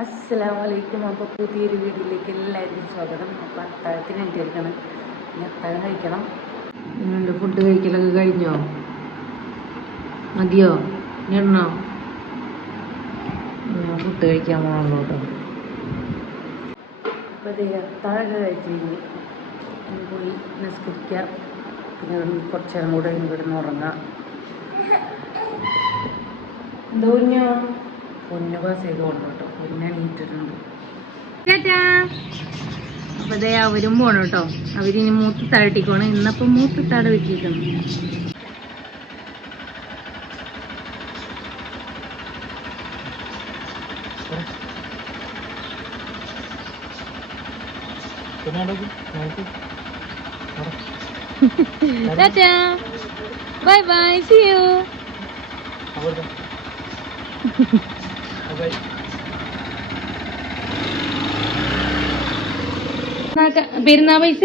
അസ്സലാമലൈക്കും. അപ്പോൾ പുതിയൊരു വീഡിയോയിലേക്ക് എല്ലാവർക്കും സ്വാഗതം. അപ്പോൾ അത്താഴത്തിന് എത്തിയിരിക്കണം, ഇനി അത്താഴം കഴിക്കണം. ഫുഡ് കഴിക്കലൊക്കെ കഴിഞ്ഞോ? മതിയോ? ഇടണോ? ഞാൻ ഫുഡ് കഴിക്കാൻ പോകണല്ലോ കേട്ടോ. അപ്പോൾ ഇത് അത്താഴമൊക്കെ കഴിച്ച് കഴിഞ്ഞ് പോയി നിസ്കരിക്കുക, പിന്നെ കുറച്ച് നേരം കൂടെ ഇവിടുന്ന് ഉറങ്ങാം. എന്തോഞ്ഞോ പൊന്നു പാസ് ചെയ്ത് കൊണ്ടു കേട്ടോ, പൊന്നെ എണീറ്റിട്ടുണ്ട്. അപ്പൊ അതേ അവരും പോണം കേട്ടോ. അവരിനി മൂത്ത് തഴട്ടിക്കോണം. ഇന്നപ്പം മൂത്ത് തട വെച്ചിട്ടുണ്ട്. Bye bye, see you. പെരുന്നാ പൈസ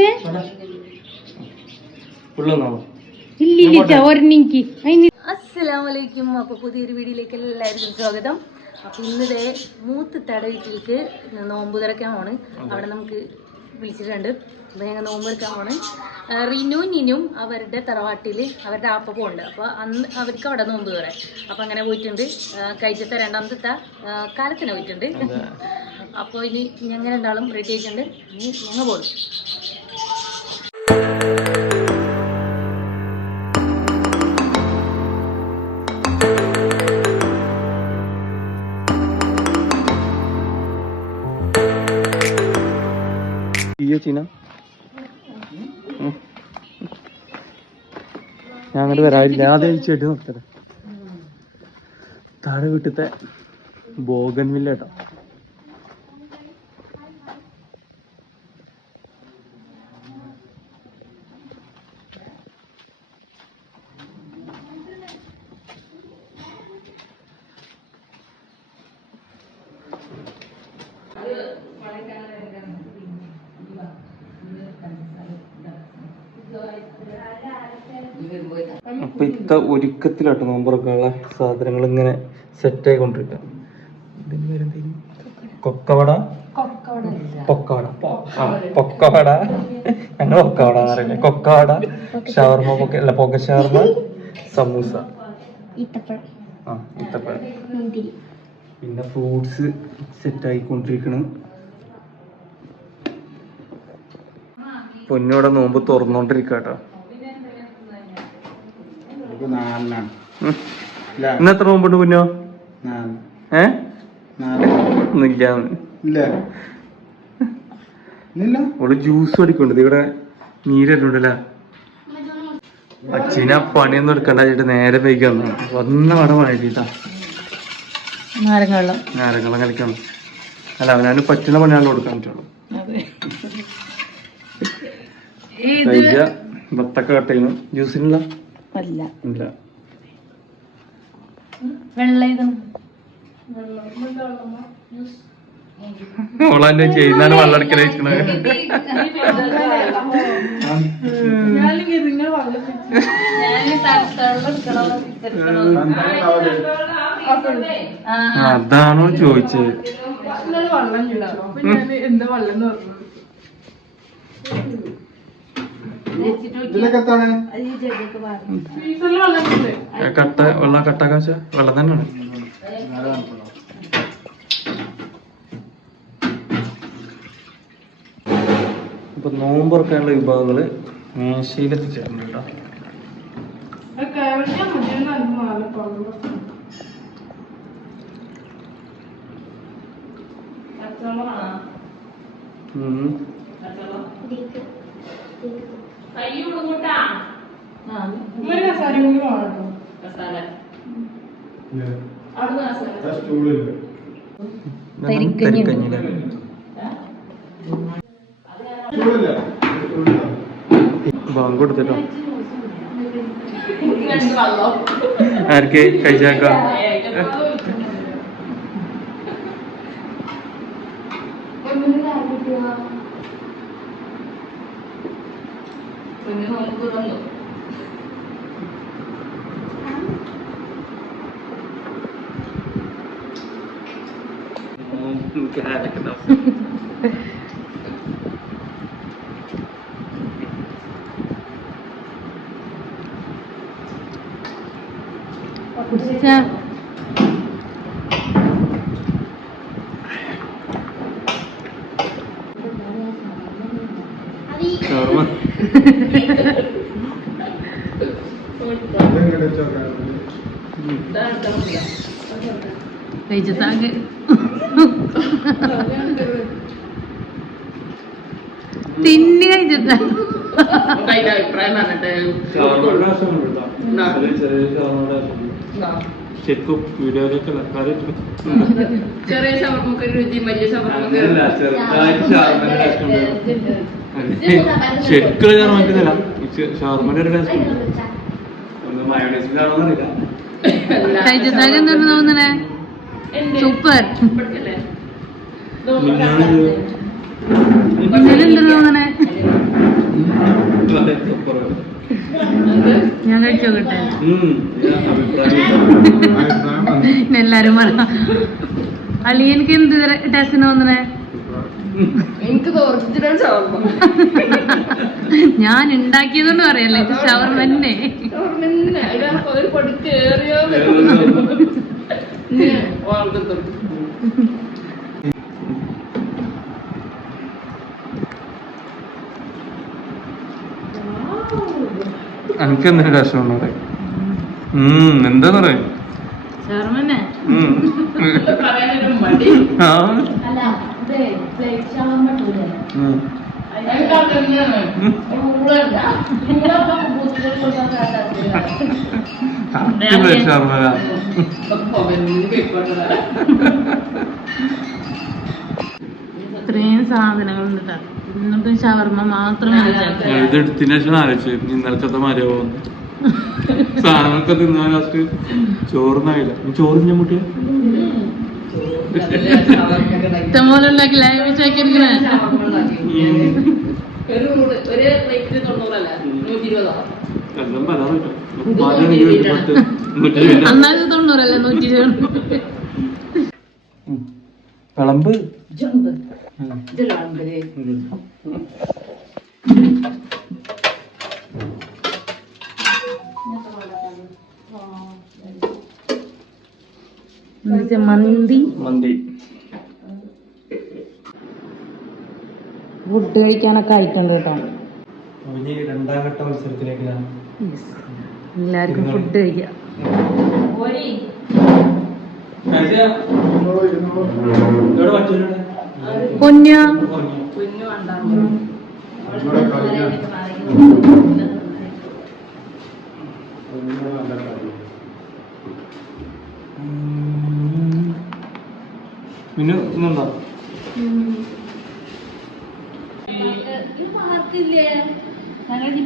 ഇല്ലില്ല. അസ്സലാമലൈക്കും. അപ്പൊ പുതിയൊരു വീഡിയോയിലേക്ക് എല്ലാവർക്കും സ്വാഗതം. അപ്പൊ ഇന്നതേ മൂത്ത് തടവിട്ടിലേക്ക് നോമ്പ് തുറക്കാണ്. അവിടെ നമുക്ക് വിളിച്ചിട്ടുണ്ട്. അപ്പൊ ഞങ്ങൾ നോമ്പ് തുറക്കാൻ പോണ്. റിനു നിനും അവരുടെ തറവാട്ടിൽ അവരുടെ ആപ്പുണ്ട്. അപ്പോൾ അന്ന് അവർക്ക് അവിടെ നോമ്പ് തുറ. അപ്പം അങ്ങനെ പോയിട്ടുണ്ട്. കഴിച്ചത്തെ രണ്ടാമത്തെ കാലത്തിന് പോയിട്ടുണ്ട്. അപ്പോൾ ഇനി ഞങ്ങൾ രണ്ടാളും റെഡി ആയിട്ടുണ്ട്. ഇനി ഞങ്ങൾ പോകും. ഞാൻ അങ്ങോട്ട് വരാറില്ല. ആദ്യം അയച്ചിട്ട് നോക്കട്ടെ. താഴെ വീട്ടിലത്തെ ബോഗൻവില്ല കേട്ടോ. അപ്പൊ ഇത്ത ഒരുക്കത്തിലാട്ടോ നോമ്പുറക്കാനുള്ള സാധനങ്ങൾ ഇങ്ങനെ സെറ്റ് ആയിക്കൊണ്ടിരിക്കുക. കൊക്കവട, പൊക്കവട, പൊക്കവട, ഞങ്ങൾ പൊക്കവട എന്നറിയില്ലേ. കൊക്കവട, ഷവർമ, അല്ല പൊക ഷവർമ, സമൂസ, ഈത്തപ്പഴം, പിന്നെ ഫ്രൂട്ട്സ് സെറ്റ് ആയിക്കൊണ്ടിരിക്കണ്. പൊന്നോടെ നോമ്പ് തുറന്നോണ്ടിരിക്കാട്ടോ. ഇന്ന് എത്ര നോമ്പുണ്ട് പൊന്നോ? ഓള് ജ്യൂസ് അടിക്കുന്നുണ്ട്. ഇവിടെ നീരല്ലുണ്ടല്ലേ. അച്ഛനെ പണിയൊന്നും എടുക്കണ്ട ചേട്ടാ, നേരെ വൈകി വന്ന വട വേണ്ടിട്ടാ നാരങ്ങളും കളിക്കണം. അല്ല അവനാണ് പറ്റുന്ന പണിയാണല്ലോ കൊടുക്കാൻ പറ്റുള്ളൂ. കഴിച്ച ബത്തക്ക കട്ട് ചെയ്യുന്നു. ജ്യൂസിനുള്ള ഇല്ല. ഓളെ ചെയ്യുന്നാണ് വെള്ളം അടിക്കൽ വെച്ചിട്ടുള്ളത്. അതാണോ ചോദിച്ചത്? കട്ട വെള്ളം കട്ടാക്കാച്ച വെള്ളം തന്നെയാണ്. ഇപ്പൊ നോമ്പുറക്കാനുള്ള വിഭവങ്ങള് മേശയിലെത്തിച്ചേർന്നു കേട്ടോ. ബാങ്ക് കൊടുത്തിട്ടോ. ആർക്ക് കഴിച്ചാക്കാം. എനിക്ക് ഹാലൊക്കെ കുടിച്ചാ കഴിച്ചതാകെ തിന്നി കഴിച്ചതാ ശരിക്കും വീഡിയോയിലേക്ക് ചെറിയ ഷവർമ്മക്ക് രുചി വലിയ ഷവർമ്മക്ക് ശരിക്കും ഷവർമ്മക്കുന്നില്ല ഷവർമ്മന്റെ ഒരു ടേസ്റ്റ് ഉണ്ട് ഒന്ന് മയോണൈസിലാണോന്നറിയില്ല കഴിച്ചതാകെ എന്താണ് തോന്നണേ സൂപ്പർ ഇന്നലെന്താ തോന്നണേ ഞാൻ കഴിച്ചോക്കട്ടെ എല്ലാരും പറ അളിയനക്ക് എന്ത് ടേസ്റ്റിന് തോന്നണേ എനിക്ക് തോന്നിച്ചിട്ടാണ് ഷവർമ്മ ഞാൻ ഉണ്ടാക്കിയതുകൊണ്ട് പറയല്ലേ ഇത് ഷവർമ്മ തന്നെ ഒരു പൊടി കേറിയോ ഓർക്കത്തും എനിക്ക് എന്തിനു രസം എന്താന്ന് പറയാ ഷവർമ്മ തന്നെ പറയാനൊരു മടി ആ ഇത്രയും സാധനങ്ങളുണ്ട് ട്ടോ. എന്നിട്ടും ഷവർമ്മ മാത്രം ഇത് എടുത്തിന് ശേഷം ആലോചിച്ചു ഇന്നലത്തെ മരവോ സാധനങ്ങളൊക്കെ തിന്നാൻ ലാസ്റ്റ് ചോറിനായില്ല ചോറ് ഞാൻ മുട്ടിയ ഇഷ്ടംപോലെ ഉണ്ടാക്കി ലൈവ് വെച്ചേക്കിരിക്കണേ ഒരു പ്ലേറ്റ് 90 അല്ല 120 എല്ലാം പല അന്നാല് 90 അല്ലേ 120 വിളമ്പ് ജമ്പ് ഇതെല്ലാം മന്തി മന്തി ഫുഡ് കഴിക്കാനൊക്കെ ആയിട്ടുണ്ട് കേട്ടോ. രണ്ടാം ഘട്ട മത്സരത്തിലേക്ക് എല്ലാവർക്കും ഫുഡ് കഴിക്കാം. പൊന്നോ കുഞ്ഞു വേണ്ട പിന്നെ ഇന്നുണ്ടോ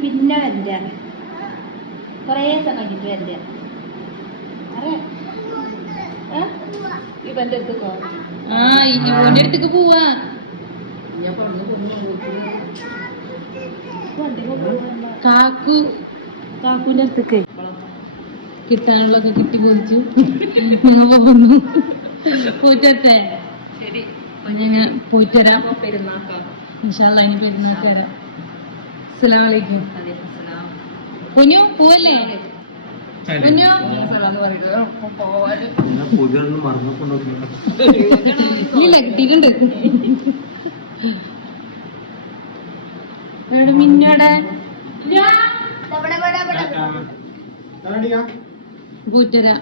പിന്നെ വരണ്ട കൊറേ സമയത്ത് വരണ്ട ഇവന്റെ അടുത്ത് ആ ഇവന്റെ അടുത്തേക്ക് പോവാ. കാക്കുന്റെ അടുത്തേക്ക് കിട്ടാനുള്ളതൊക്കെ കിട്ടി പോയിച്ചു പോന്നു പോയിട്ടെ ശരി ഞങ്ങൾ പോയിട്ട് വരാം. പെരുന്നാക്കാം ഇൻഷാല്ലാ ഇനി പെരുന്നാൾക്ക് വരാം. അസ്സലാമു അലൈക്കും. കുഞ്ഞു പോവല്ലേ കുഞ്ഞു പുതിയ മറന്നൊക്കെ ഇല്ല കിട്ടിയിട്ടുണ്ട്. എവിടെ മിന്നോടെ പോയിട്ട് വരാം.